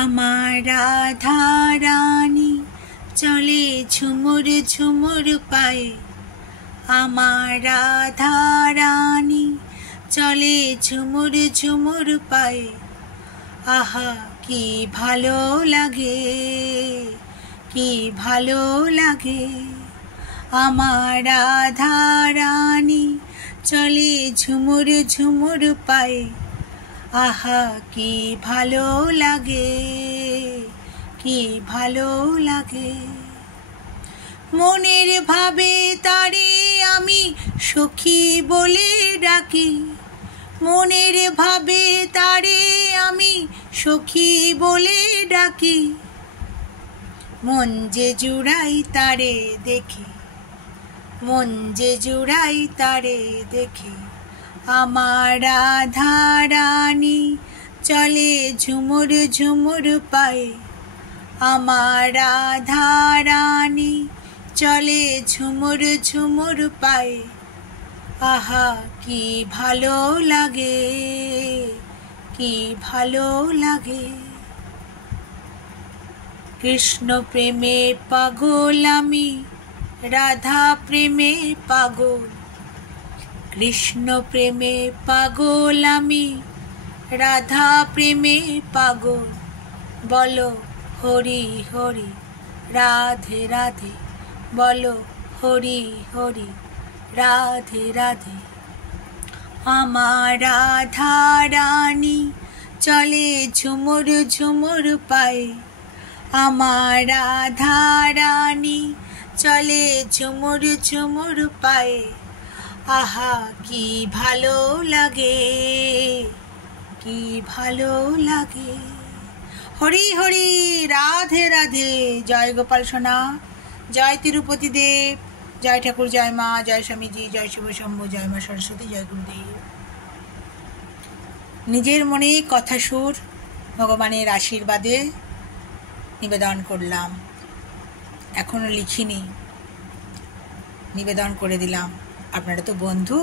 আমার রাধা রানী চলে ঝুমুর ঝুমুর পায়ে, আমার রাধা রানী চলে ঝুমুর ঝুমুর পায়ে। আহা কি ভালো লাগে, কি ভালো লাগে। আমার রাধা রানী চলে ঝুমুর ঝুমুর পায়ে। আহা কি ভালো লাগে, কি ভালো লাগে। মনের ভাবে তারে আমি সখী বলে ডাকি, মনের ভাবে তারে আমি সখী বলে ডাকি। মন যে জুড়াই তারে দেখে, মন যে জুড়াই তারে দেখে। আমার রাধা রানী চলে ঝুমুর ঝুমুর পায়ে, আমার রাধা রানী চলে ঝুমুর ঝুমুর পায়ে। আহা কি ভালো লাগে, কি ভালো লাগে। কৃষ্ণ প্রেমে পাগল আমি, রাধা প্রেমে পাগল। কৃষ্ণ প্রেমে পাগল আমি, রাধা প্রেমে পাগল। বলো হরি হরি রাধে রাধে, বলো হরি হরি রাধে রাধে। আমার রাধা রানী চলে ঝুমুর ঝুমুর পায়ে, আমার রাধা রানী চলে ঝুমুর ঝুমুর পায়ে। আহা কি ভালো লাগে, কি ভালো লাগে। হরি হরি রাধে রাধে। জয় গোপাল সোনা, জয় তিরুপতি দেব, জয় ঠাকুর, জয় মা, জয় স্বামীজি, জয় শিব শম্ভু, জয় মা সরস্বতী, জয় গুরুদেব। নিজের মনে কথা সুর ভগবানের আশীর্বাদে নিবেদন করলাম। এখনো লিখিনি, নিবেদন করে দিলাম। আপনারা তো বন্ধু,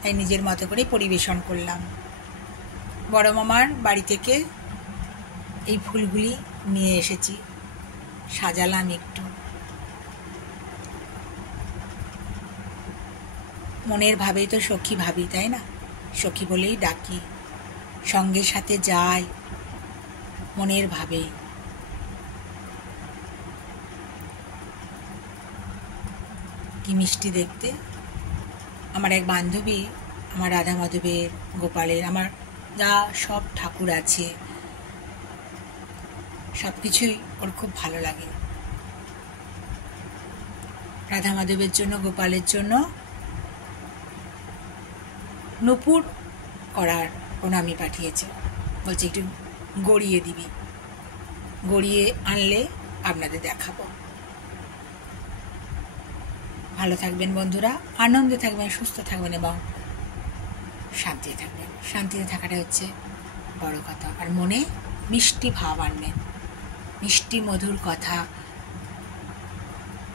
তাই নিজের মতো করে পরিবেশন করলাম। বড় মামার বাড়ি থেকে এই ফুলগুলি নিয়ে এসেছি, সাজালাম একটু। মনের ভাবেই তো সখী ভাবি, তাই না? সখী বলেই ডাকি, সঙ্গের সাথে যাই মনের ভাবেই। কি মিষ্টি দেখতে। আমার এক বান্ধবী আমার রাধা মাধবের, গোপালের, আমার যা সব ঠাকুর আছে সব কিছুই ওর খুব ভালো লাগে। রাধা মাধবের জন্য, গোপালের জন্য নূপুর করার প্রণামী পাঠিয়েছে, বলছে একটু গড়িয়ে দিবি, গড়িয়ে আনলে আপনাদের দেখাবো। ভালো থাকবেন বন্ধুরা, আনন্দে থাকবেন, সুস্থ থাকবেন এবং শান্তিতে থাকবেন। শান্তিতে থাকাটা হচ্ছে বড় কথা। আর মনে মিষ্টি ভাব আনবেন, মিষ্টি মধুর কথা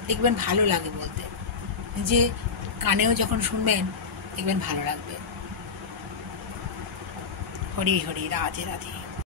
দেখবেন ভালো লাগে বলতে, যে কানেও যখন শুনবেন দেখবেন ভালো লাগবে। হরি হরি রাধে রাধে।